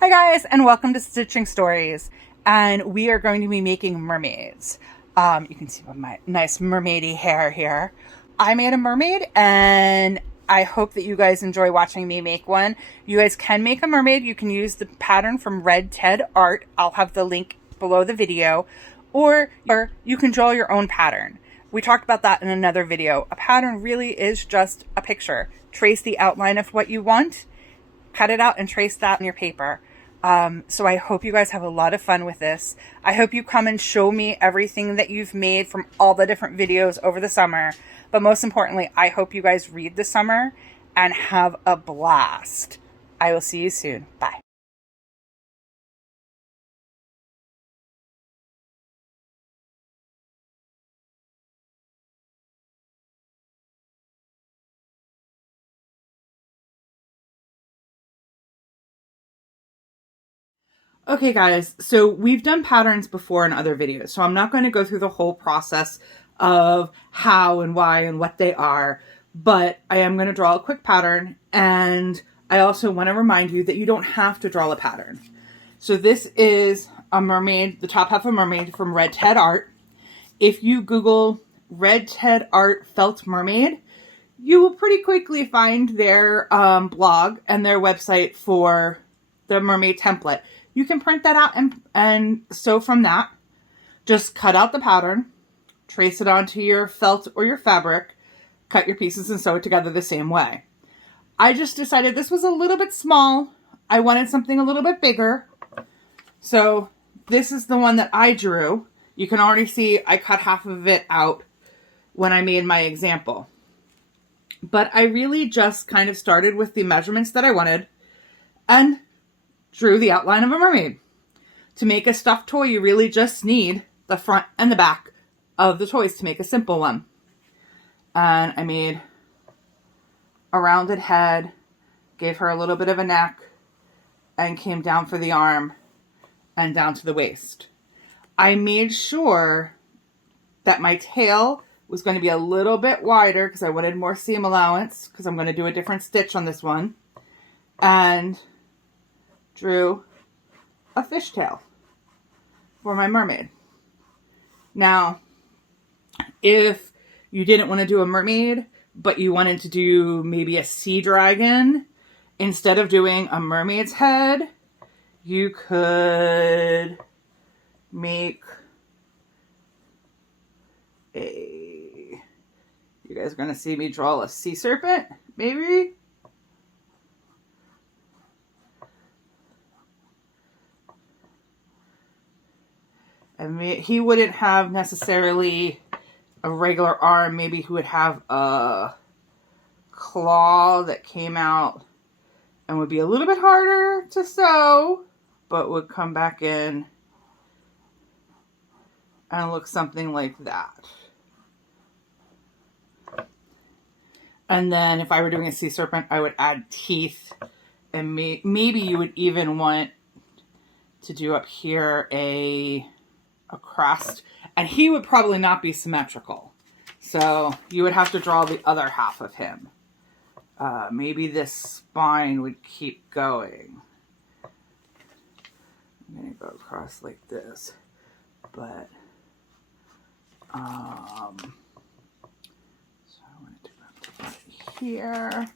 Hi guys, and welcome to Stitching Stories. And we are going to be making mermaids. You can see my nice mermaidy hair here. I made a mermaid, and I hope that you guys enjoy watching me make one. You guys can make a mermaid. You can use the pattern from Red Ted Art. I'll have the link below the video. Or you can draw your own pattern. We talked about that in another video. A pattern really is just a picture. Trace the outline of what you want, cut it out, and trace that on your paper. So I hope you guys have a lot of fun with this. I hope you come and show me everything that you've made from all the different videos over the summer. But most importantly, I hope you guys read this summer and have a blast. I will see you soon. Bye. Okay guys, so we've done patterns before in other videos, so I'm not going to go through the whole process of how and why and what they are, but I am going to draw a quick pattern, and I also want to remind you that you don't have to draw a pattern. So this is a mermaid, the top half of a mermaid from Red Ted Art. If you Google Red Ted Art Felt Mermaid, you will pretty quickly find their blog and their website for the mermaid template. You can print that out and sew from that. Just cut out the pattern, trace it onto your felt or your fabric, cut your pieces and sew it together the same way. I just decided this was a little bit small. I wanted something a little bit bigger. So this is the one that I drew. You can already see I cut half of it out when I made my example. But I really just kind of started with the measurements that I wanted and drew the outline of a mermaid. To make a stuffed toy, you really just need the front and the back of the toys to make a simple one. And I made a rounded head, gave her a little bit of a neck, and came down for the arm and down to the waist. I made sure that my tail was going to be a little bit wider because I wanted more seam allowance because I'm going to do a different stitch on this one. And drew a fishtail for my mermaid. Now, if you didn't want to do a mermaid, but you wanted to do maybe a sea dragon, instead of doing a mermaid's head, you could make you guys are going to see me draw a sea serpent, maybe? And he wouldn't have necessarily a regular arm. Maybe he would have a claw that came out and would be a little bit harder to sew, but would come back in and look something like that. And then if I were doing a sea serpent, I would add teeth, and maybe you would even want to do up here a crest, and he would probably not be symmetrical, so you would have to draw the other half of him. Maybe this spine would keep going. I'm gonna go across like this, but so I want to do that right here.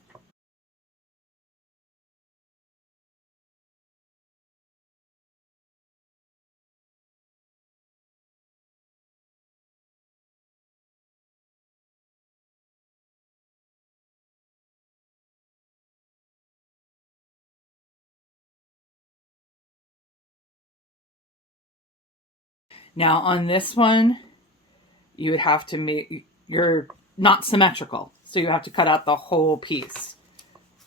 Now on this one, you would have to you're not symmetrical, so you have to cut out the whole piece.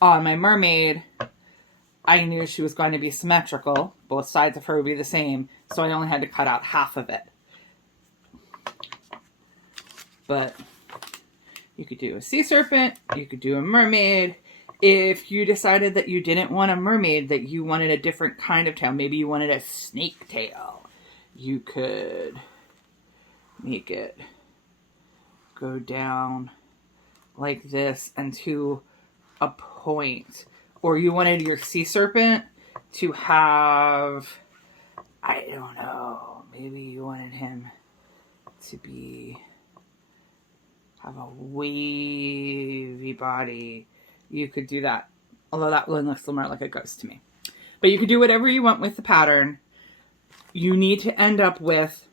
On my mermaid, I knew she was going to be symmetrical. Both sides of her would be the same, so I only had to cut out half of it. But you could do a sea serpent, you could do a mermaid. If you decided that you didn't want a mermaid, that you wanted a different kind of tail, maybe you wanted a snake tail, you could make it go down like this and to a point. Or you wanted your sea serpent to have, I don't know, maybe you wanted him to have a wavy body. You could do that. Although that one looks more like a ghost to me. But you could do whatever you want with the pattern. You need to end up with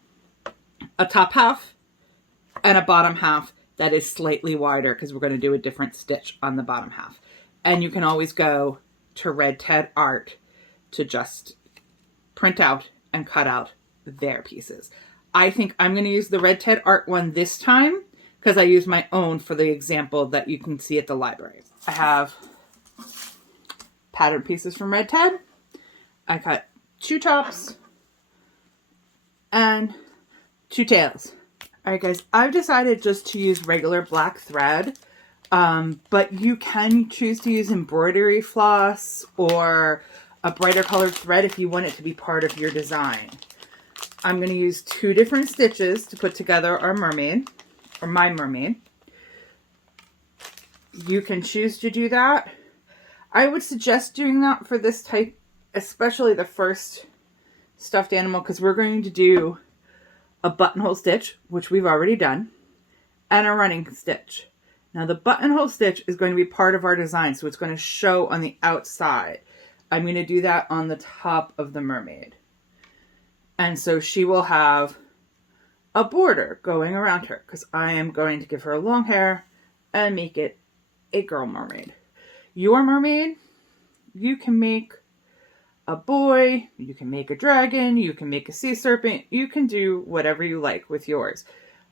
a top half and a bottom half that is slightly wider because we're going to do a different stitch on the bottom half. And you can always go to Red Ted Art to just print out and cut out their pieces. I think I'm going to use the Red Ted Art one this time because I used my own for the example that you can see at the library. I have pattern pieces from Red Ted. I cut 2 tops and 2 tails. Alright guys, I've decided just to use regular black thread, but you can choose to use embroidery floss or a brighter colored thread if you want it to be part of your design. I'm going to use 2 different stitches to put together our mermaid, or my mermaid. You can choose to do that. I would suggest doing that for this type, especially the first stuffed animal, because we're going to do a buttonhole stitch, which we've already done, and a running stitch. Now the buttonhole stitch is going to be part of our design, so it's going to show on the outside. I'm going to do that on the top of the mermaid. And so she will have a border going around her, because I am going to give her long hair and make it a girl mermaid. Your mermaid, you can make a boy, you can make a dragon, you can make a sea serpent, you can do whatever you like with yours.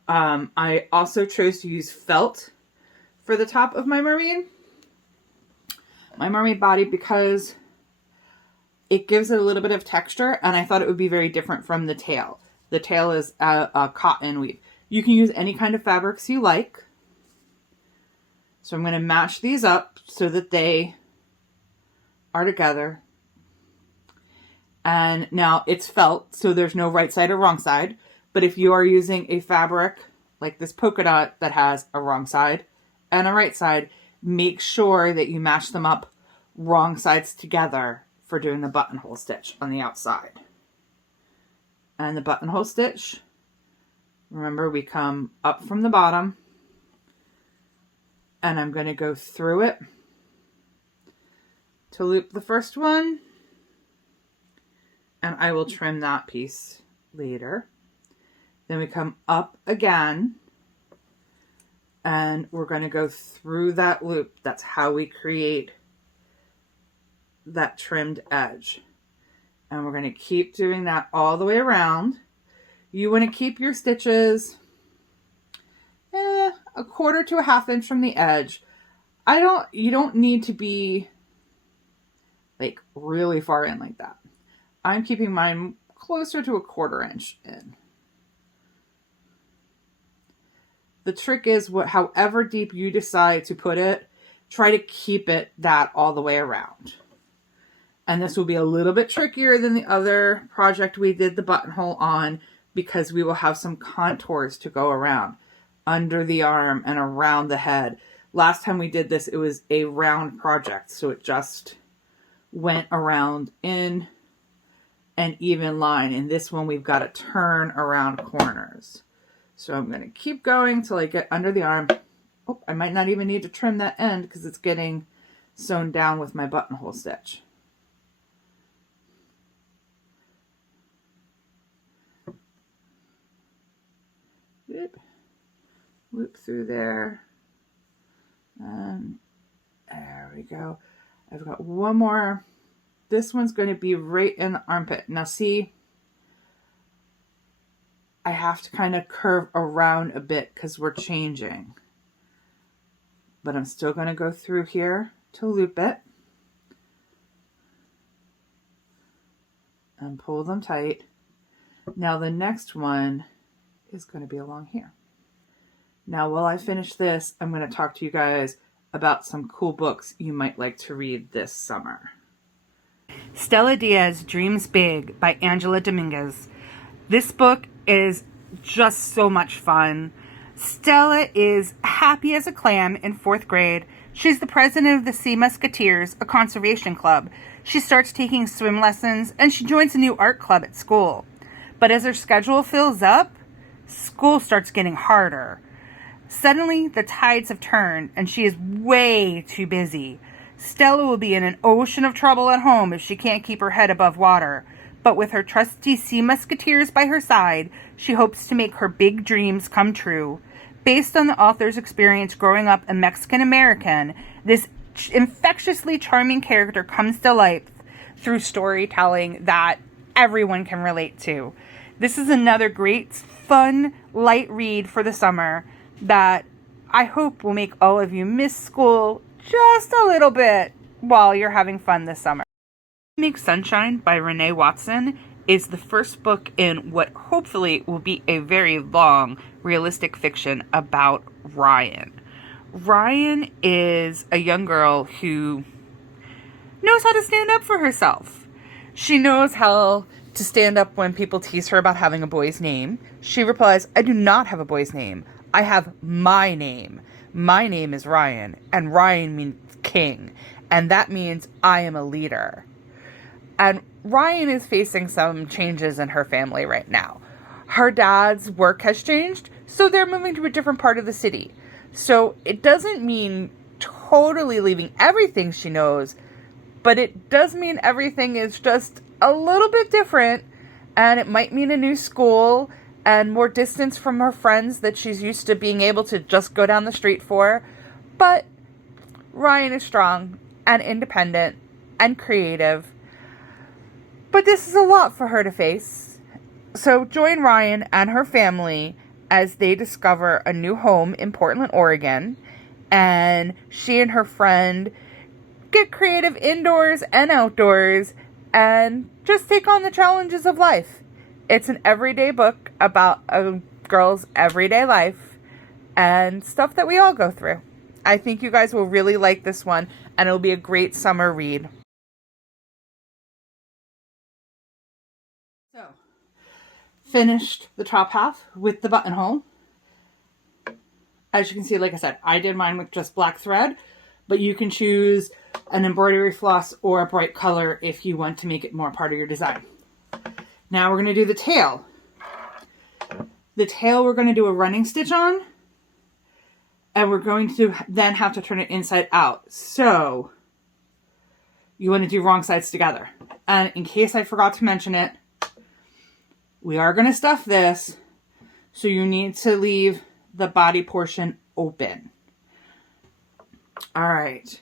I also chose to use felt for the top of my mermaid body, because it gives it a little bit of texture, and I thought it would be very different from the tail. The tail is a cotton weave. You can use any kind of fabrics you like. So I'm going to match these up so that they are together. And now it's felt, so there's no right side or wrong side. But if you are using a fabric like this polka dot that has a wrong side and a right side, make sure that you match them up wrong sides together for doing the buttonhole stitch on the outside. And the buttonhole stitch, remember we come up from the bottom, and I'm going to go through it to loop the first one. And I will trim that piece later. Then we come up again, and we're going to go through that loop. That's how we create that trimmed edge. And we're going to keep doing that all the way around. You want to keep your stitches a quarter to a half inch from the edge. You don't need to be like really far in like that. I'm keeping mine closer to a quarter inch in. The trick is, however deep you decide to put it, try to keep it that all the way around. And this will be a little bit trickier than the other project we did the buttonhole on, because we will have some contours to go around under the arm and around the head. Last time we did this, it was a round project, so it just went around in an even line. In this one, we've got to turn around corners. So I'm going to keep going till I get under the arm. Oh, I might not even need to trim that end because it's getting sewn down with my buttonhole stitch. Loop through there. And there we go. I've got one more. This one's going to be right in the armpit. Now see, I have to kind of curve around a bit because we're changing. But I'm still going to go through here to loop it. And pull them tight. Now the next one is going to be along here. Now while I finish this, I'm going to talk to you guys about some cool books you might like to read this summer. Stella Diaz Dreams Big by Angela Dominguez. This book is just so much fun. Stella is happy as a clam in 4th grade. She's the president of the Sea Musketeers, a conservation club. She starts taking swim lessons and she joins a new art club at school. But as her schedule fills up, school starts getting harder. Suddenly, the tides have turned and she is way too busy. Stella will be in an ocean of trouble at home if she can't keep her head above water. But with her trusty sea musketeers by her side, she hopes to make her big dreams come true. Based on the author's experience growing up a Mexican American, this infectiously charming character comes to life through storytelling that everyone can relate to. This is another great, fun, light read for the summer that I hope will make all of you miss school just a little bit while you're having fun this summer. Make Sunshine by Renee Watson is the first book in what hopefully will be a very long realistic fiction about Ryan. Ryan is a young girl who knows how to stand up for herself. She knows how to stand up when people tease her about having a boy's name. She replies, "I do not have a boy's name. I have my name. My name is Ryan, and Ryan means king, and that means I am a leader." And Ryan is facing some changes in her family right now. Her dad's work has changed, so they're moving to a different part of the city. So it doesn't mean totally leaving everything she knows, but it does mean everything is just a little bit different, and it might mean a new school and more distance from her friends that she's used to being able to just go down the street for. But Ryan is strong and independent and creative. But this is a lot for her to face. So join Ryan and her family as they discover a new home in Portland, Oregon. And she and her friend get creative indoors and outdoors and just take on the challenges of life. It's an everyday book about a girl's everyday life and stuff that we all go through. I think you guys will really like this one, and it'll be a great summer read. So, finished the top half with the buttonhole. As you can see, like I said, I did mine with just black thread, but you can choose an embroidery floss or a bright color if you want to make it more part of your design. Now we're going to do the tail. The tail we're going to do a running stitch on, and we're going to then have to turn it inside out. So you want to do wrong sides together. And in case I forgot to mention it, we are going to stuff this, so you need to leave the body portion open. All right.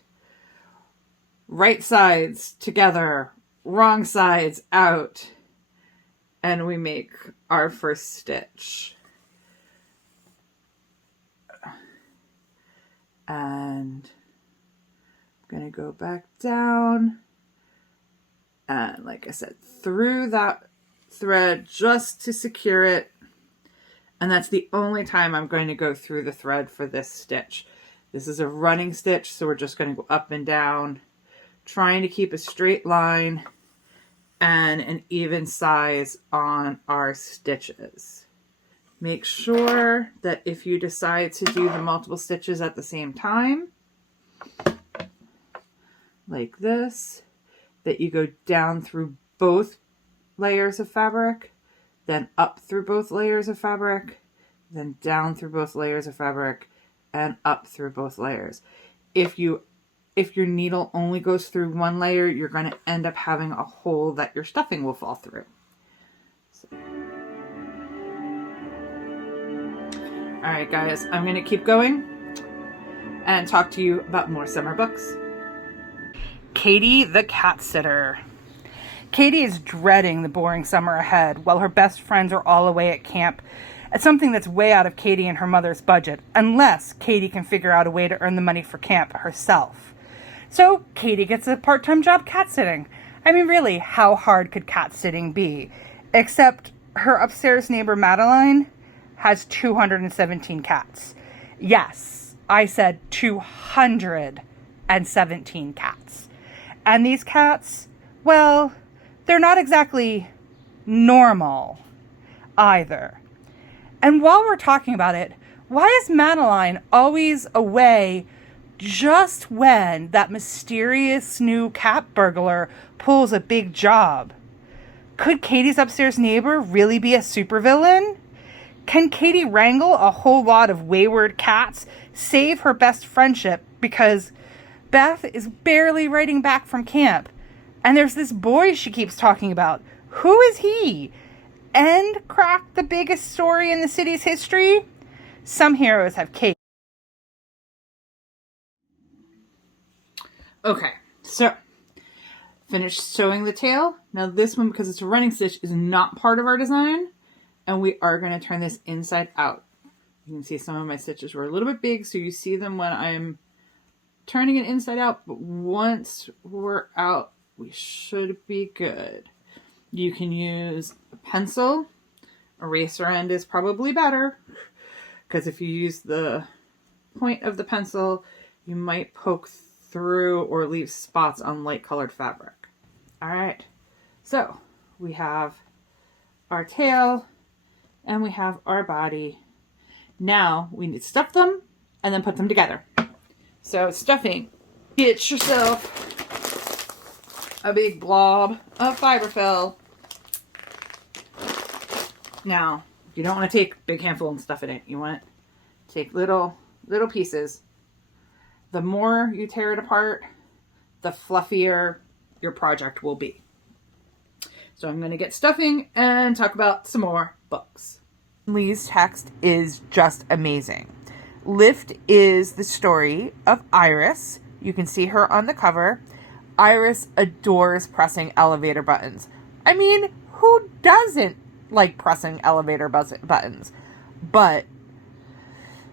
Right sides together, wrong sides out, and we make our first stitch. And I'm going to go back down, and like I said, through that thread just to secure it. And that's the only time I'm going to go through the thread for this stitch. This is a running stitch, so we're just going to go up and down, trying to keep a straight line and an even size on our stitches. Make sure that if you decide to do the multiple stitches at the same time, like this, that you go down through both layers of fabric, then up through both layers of fabric, then down through both layers of fabric, and up through both layers. If your needle only goes through one layer, you're going to end up having a hole that your stuffing will fall through. So. All right, guys, I'm going to keep going and talk to you about more summer books. Katie the Catsitter. Katie is dreading the boring summer ahead while her best friends are all away at camp. It's something that's way out of Katie and her mother's budget, unless Katie can figure out a way to earn the money for camp herself. So Katie gets a part-time job cat sitting. I mean, really, how hard could cat sitting be? Except her upstairs neighbor Madeline has 217 cats. Yes, I said 217 cats. And these cats, well, they're not exactly normal either. And while we're talking about it, why is Madeline always away just when that mysterious new cat burglar pulls a big job. Could Katie's upstairs neighbor really be a supervillain? Can Katie wrangle a whole lot of wayward cats, save her best friendship because Beth is barely writing back from camp, and there's this boy she keeps talking about? Who is he? And crack the biggest story in the city's history? Some heroes have cake. Okay, so finished sewing the tail. Now this one, because it's a running stitch, is not part of our design, and we are going to turn this inside out. You can see some of my stitches were a little bit big, so you see them when I'm turning it inside out, but once we're out, we should be good. You can use a pencil. Eraser end is probably better, because if you use the point of the pencil, you might poke through or leave spots on light colored fabric. All right, so we have our tail and we have our body. Now we need to stuff them and then put them together. So stuffing, get yourself a big blob of fiberfill. Now, you don't want to take a big handful and stuff it in. You want to take little pieces. The more you tear it apart, the fluffier your project will be. So I'm going to get stuffing and talk about some more books. Lee's text is just amazing. Lift is the story of Iris. You can see her on the cover. Iris adores pressing elevator buttons. I mean, who doesn't like pressing elevator buttons? But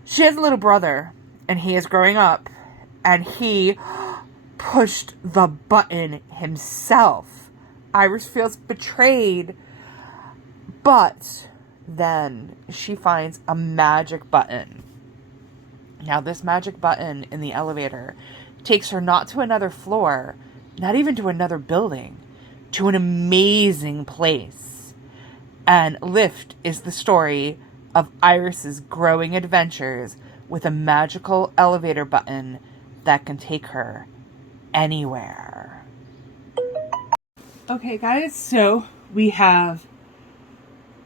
she has a little brother, and he is growing up, and he pushed the button himself. Iris feels betrayed, but then she finds a magic button. Now, this magic button in the elevator takes her not to another floor, not even to another building, to an amazing place. And Lift is the story of Iris's growing adventures with a magical elevator button that can take her anywhere. Okay, guys, so we have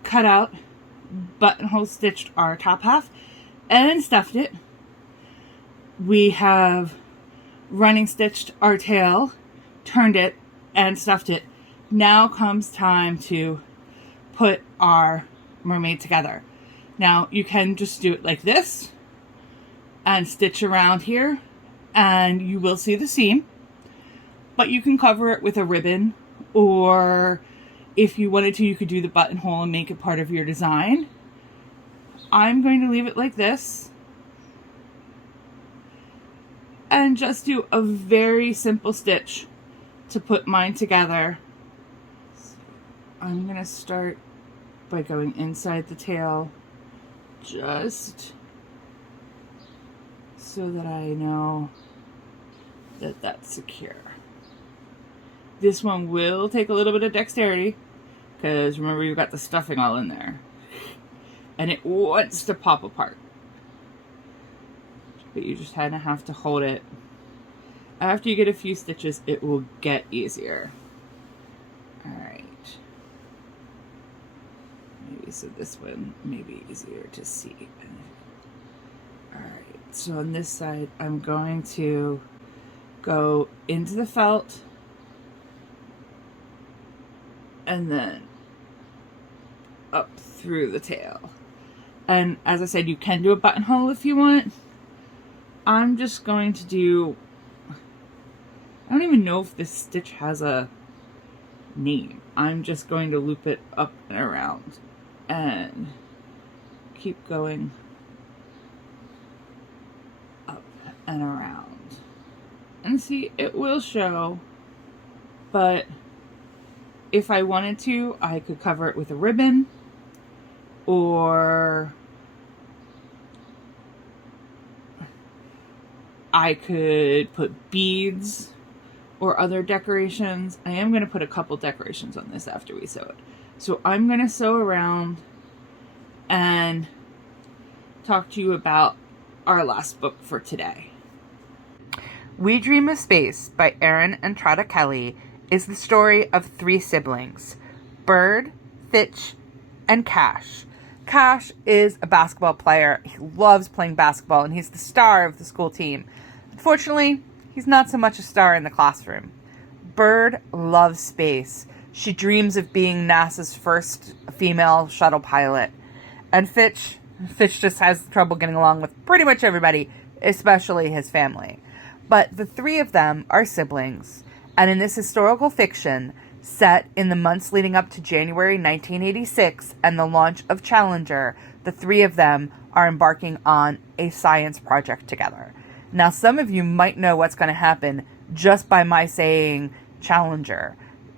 cut out, buttonhole stitched our top half and stuffed it. We have running stitched our tail, turned it, and stuffed it. Now comes time to put our mermaid together. Now, you can just do it like this and stitch around here, and you will see the seam, but you can cover it with a ribbon, or if you wanted to, you could do the buttonhole and make it part of your design. I'm going to leave it like this and just do a very simple stitch to put mine together. I'm going to start by going inside the tail, just so that I know that that's secure. This one will take a little bit of dexterity, because remember, you've got the stuffing all in there, and it wants to pop apart. But you just kind of have to hold it. After you get a few stitches, it will get easier. Alright. Maybe so this one may be easier to see. Alright, so on this side, I'm going to go into the felt and then up through the tail. And as I said, you can do a buttonhole if you want. I'm just going to do, I don't even know if this stitch has a name. I'm just going to loop it up and around and keep going up and around. And see, it will show, but if I wanted to, I could cover it with a ribbon, or I could put beads or other decorations. I am going to put a couple decorations on this after we sew it. So I'm going to sew around and talk to you about our last book for today. We Dream of Space by Erin and Entrada Kelly is the story of 3 siblings, Bird, Fitch, and Cash. Cash is a basketball player. He loves playing basketball, and he's the star of the school team. Unfortunately, he's not so much a star in the classroom. Bird loves space. She dreams of being NASA's first female shuttle pilot. And Fitch just has trouble getting along with pretty much everybody, especially his family. But the 3 of them are siblings, and in this historical fiction, set in the months leading up to January 1986 and the launch of Challenger, the 3 of them are embarking on a science project together. Now, some of you might know what's going to happen just by my saying Challenger.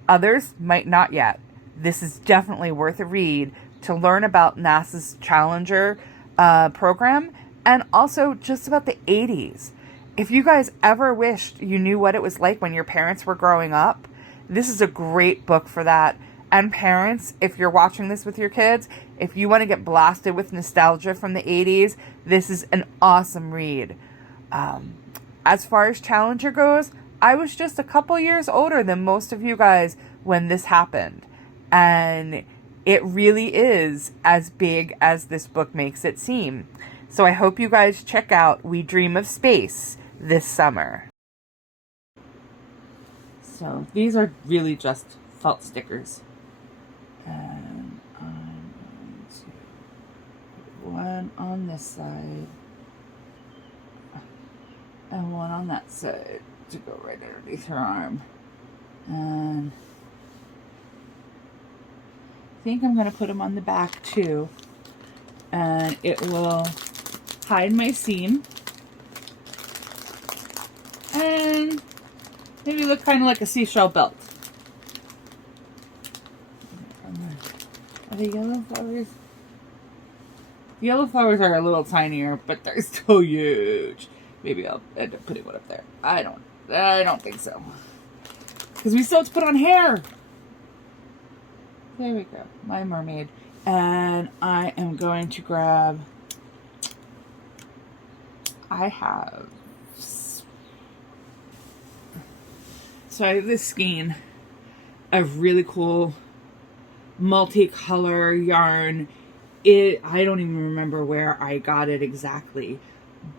Others might not yet. This is definitely worth a read to learn about NASA's Challenger program, and also just about the 80s. If you guys ever wished you knew what it was like when your parents were growing up, this is a great book for that. And parents, if you're watching this with your kids, if you want to get blasted with nostalgia from the 80s, this is an awesome read. As far as Challenger goes, I was just a couple years older than most of you guys when this happened. And it really is as big as this book makes it seem. So I hope you guys check out We Dream of Space this summer. So these are really just felt stickers. And I'm going to put one on this side and one on that side to go right underneath her arm. And I think I'm going to put them on the back too. And it will hide my seam. And maybe look kind of like a seashell belt. Are the yellow flowers? The yellow flowers are a little tinier, but they're still huge. Maybe I'll end up putting one up there. I don't think so. Because we still have to put on hair. There we go. My mermaid. And I am going to grab... I have this skein of really cool multicolor yarn. I don't even remember where I got it exactly,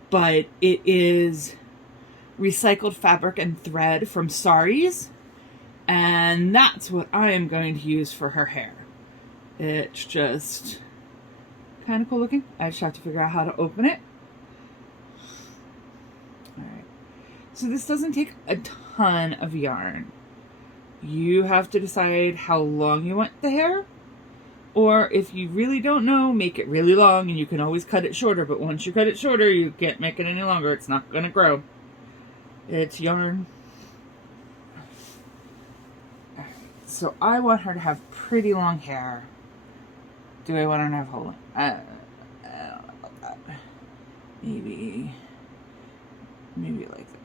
but it is recycled fabric and thread from saris, and that's what I am going to use for her hair. It's just kind of cool looking. I just have to figure out how to open it. Alright, so this doesn't take a ton of yarn. You have to decide how long you want the hair, or if you really don't know, make it really long, and you can always cut it shorter, but once you cut it shorter, you can't make it any longer. It's not going to grow. It's yarn. So I want her to have pretty long hair. Do I want her to have whole? I don't know about that. Maybe like that.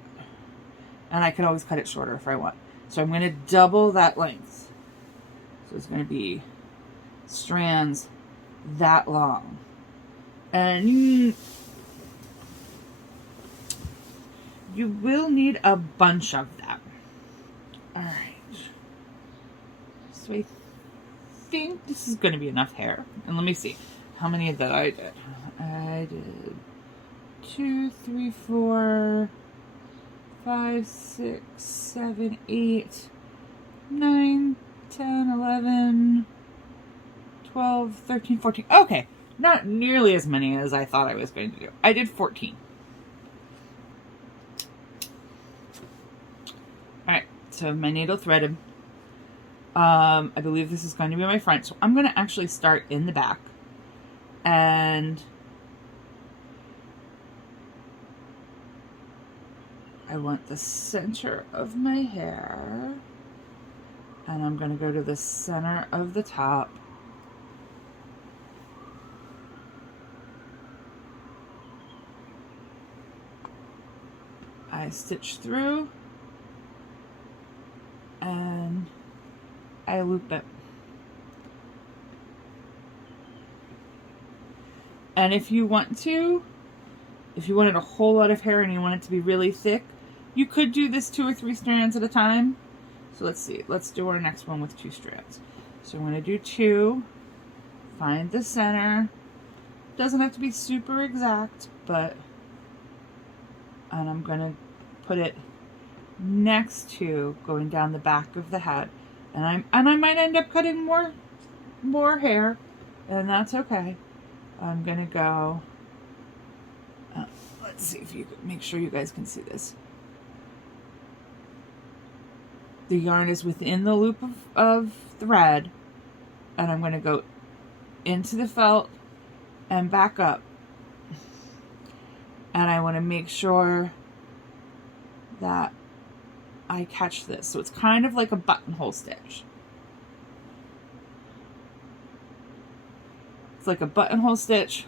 And I can always cut it shorter if I want. So I'm going to double that length. So it's going to be strands that long. And you will need a bunch of them. Alright. So I think this is going to be enough hair. And let me see how many that I did. I did 2, 3, 4, 5, 6, 7, 8, 9, 10, 11, 12, 13, 14. Okay, not nearly as many as I thought I was going to do. I did 14. Alright, so my needle threaded. I believe this is going to be my front, so I'm going to actually start in the back. And I want the center of my hair, and I'm going to go to the center of the top. I stitch through, and I loop it. And if you wanted a whole lot of hair and you want it to be really thick, You could do this 2 or 3 strands at a time. So let's see. Let's do our next one with 2 strands. So I'm going to do 2. Find the center. Doesn't have to be super exact, but... And I'm going to put it next to going down the back of the head. And I might end up cutting more hair, and that's okay. I'm going to go... let's see if you make sure you guys can see this. The yarn is within the loop of thread, and I'm going to go into the felt and back up. And I want to make sure that I catch this. So it's kind of like a buttonhole stitch. It's like a buttonhole stitch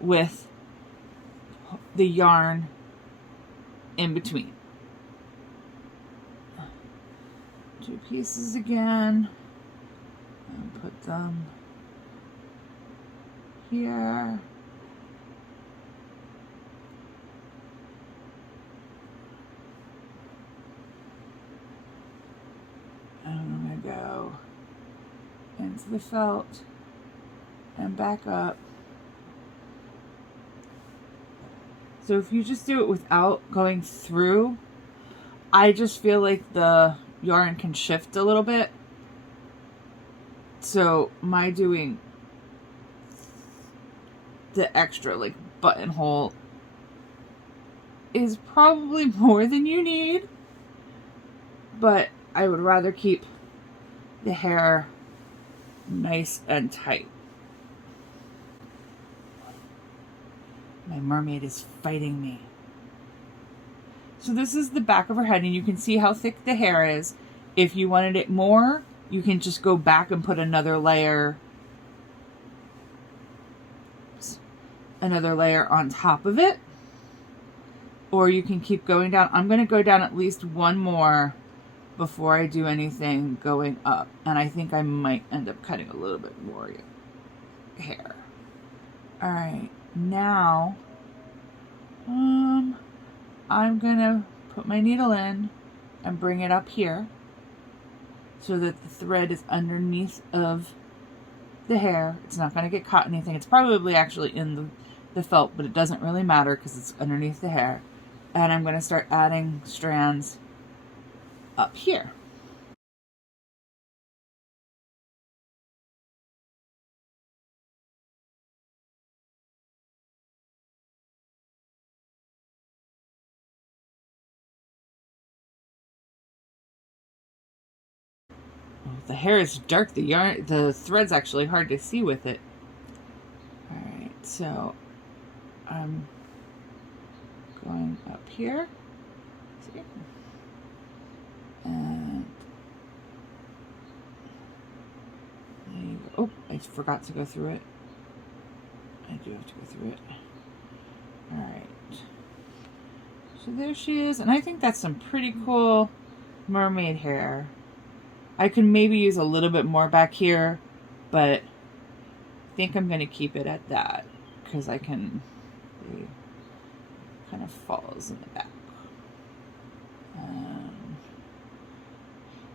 with the yarn in between. 2 pieces again, and put them here. And I'm going to go into the felt and back up. So if you just do it without going through, I just feel like the yarn can shift a little bit. So my doing the extra like buttonhole is probably more than you need, but I would rather keep the hair nice and tight. My mermaid is fighting me. So this is the back of her head, and you can see how thick the hair is. If you wanted it more, you can just go back and put another layer on top of it. Or you can keep going down. I'm going to go down at least one more before I do anything going up. And I think I might end up cutting a little bit more hair. Alright, now I'm going to put my needle in and bring it up here so that the thread is underneath of the hair. It's not going to get caught in anything. It's probably actually in the felt, but it doesn't really matter because it's underneath the hair. And I'm going to start adding strands up here. The hair is dark. The thread's actually hard to see with it. Alright, so I'm going up here. See? And there you go. Oh, I forgot to go through it. I do have to go through it. Alright. So there she is. And I think that's some pretty cool mermaid hair. I can maybe use a little bit more back here, but I think I'm going to keep it at that because it kind of falls in the back.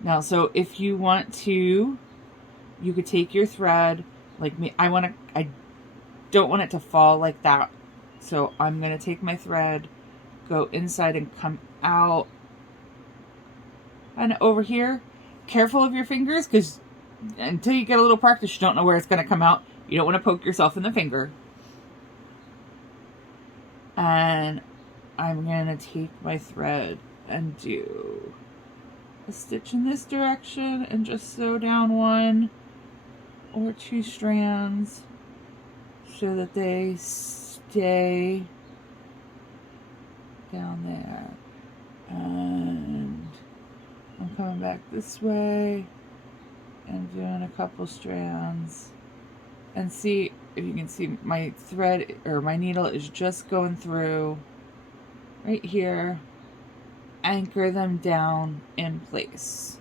Now, so if you want to, you could take your thread, like me. I don't want it to fall like that, so I'm going to take my thread, go inside and come out, and over here. Careful of your fingers, because until you get a little practice, you don't know where it's going to come out. You don't want to poke yourself in the finger. And I'm going to take my thread and do a stitch in this direction and just sew down 1 or 2 strands so that they stay down there. And I'm coming back this way and doing a couple strands, and see if you can see my thread or my needle is just going through right here, anchor them down in place.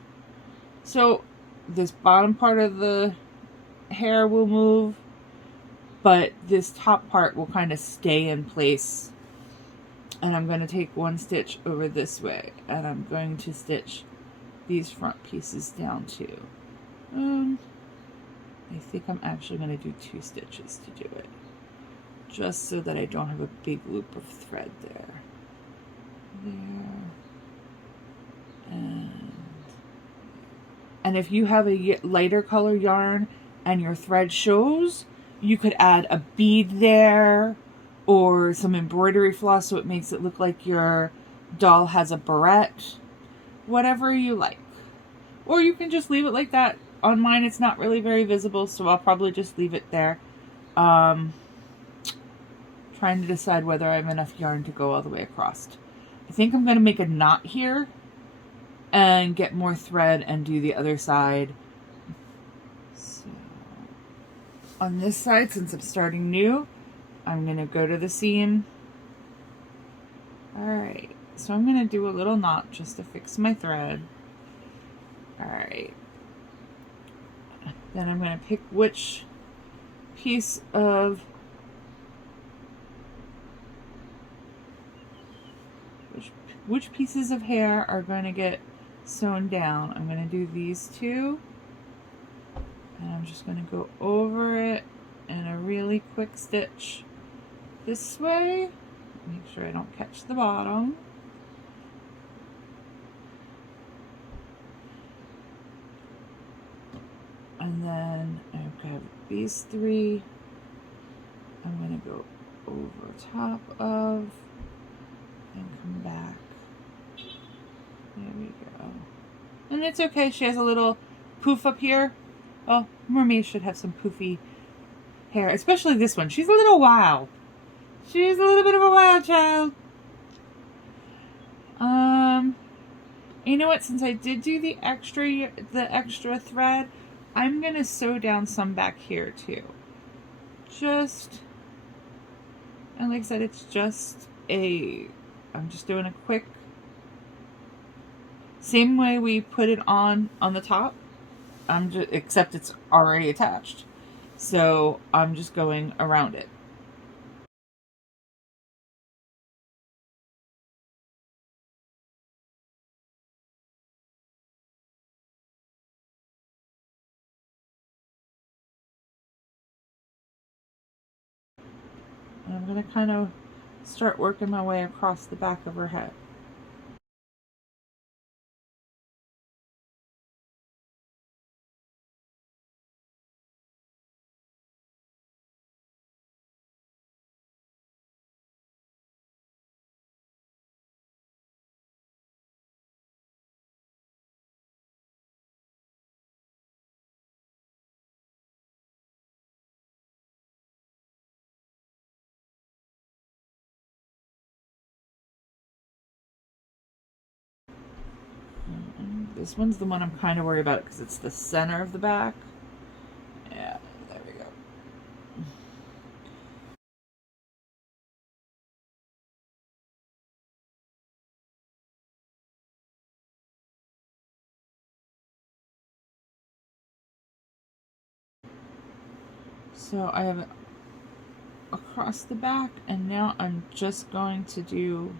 So this bottom part of the hair will move, but this top part will kind of stay in place And I'm going to take one stitch over this way, and I'm going to stitch these front pieces down too. I think I'm actually going to do 2 stitches to do it, just so that I don't have a big loop of thread there. And if you have a lighter color yarn and your thread shows, you could add a bead there or some embroidery floss so it makes it look like your doll has a barrette. Whatever you like. Or you can just leave it like that. On mine it's not really very visible, so I'll probably just leave it there. Trying to decide whether I have enough yarn to go all the way across. I think I'm going to make a knot here and get more thread and do the other side. So on this side, since I'm starting new, I'm going to go to the seam. Alright, so I'm going to do a little knot just to fix my thread. Alright. Then I'm going to pick which piece of which pieces of hair are going to get sewn down. I'm going to do these 2, and I'm just going to go over it in a really quick stitch this way. Make sure I don't catch the bottom. And then I've got these 3 I'm going to go over top of and come back. There we go. And it's okay, she has a little poof up here. Well, mermaids should have some poofy hair, especially this one. She's a little wild. She's a little bit of a wild child. You know what? Since I did do the extra thread, I'm gonna sew down some back here too. And like I said, it's just I'm just doing a quick, same way we put it on the top. Except it's already attached. So I'm just going around it. And I'm going to kind of start working my way across the back of her head. This one's the one I'm kind of worried about because it's the center of the back. Yeah, there we go. So I have it across the back, and now I'm just going to do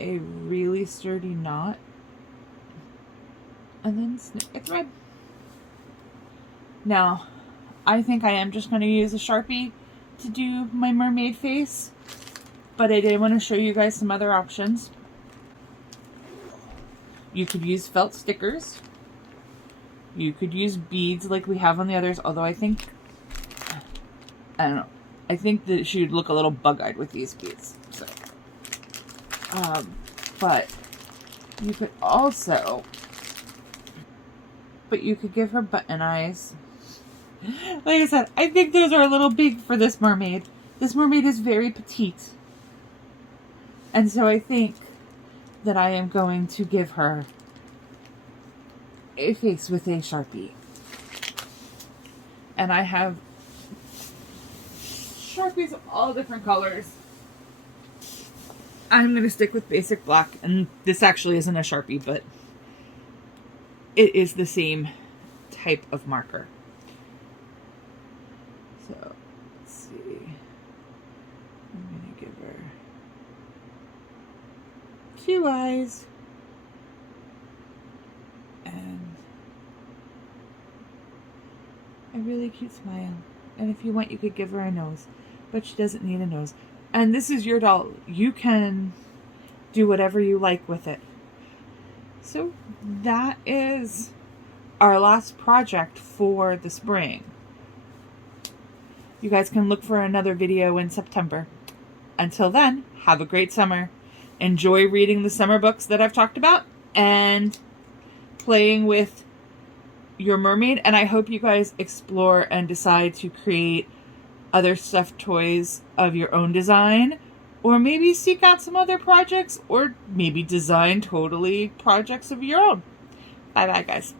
a really sturdy knot and then snip a thread. Now, I think I am just going to use a Sharpie to do my mermaid face, but I did want to show you guys some other options. You could use felt stickers. You could use beads like we have on the others, although I don't know. I think that she would look a little bug-eyed with these beads. So, but you could also, you could give her button eyes. Like I said, I think those are a little big for this mermaid. This mermaid is very petite. And so I think that I am going to give her a face with a Sharpie. And I have Sharpies of all different colors. I'm going to stick with basic black, and this actually isn't a Sharpie, but it is the same type of marker. So, let's see. I'm going to give her 2 eyes, and a really cute smile. And if you want, you could give her a nose, but she doesn't need a nose. And this is your doll. You can do whatever you like with it. So that is our last project for the spring. You guys can look for another video in September. Until then, have a great summer. Enjoy reading the summer books that I've talked about and playing with your mermaid. And I hope you guys explore and decide to create other stuffed toys of your own design, or maybe seek out some other projects, or maybe design totally projects of your own. Bye bye, guys.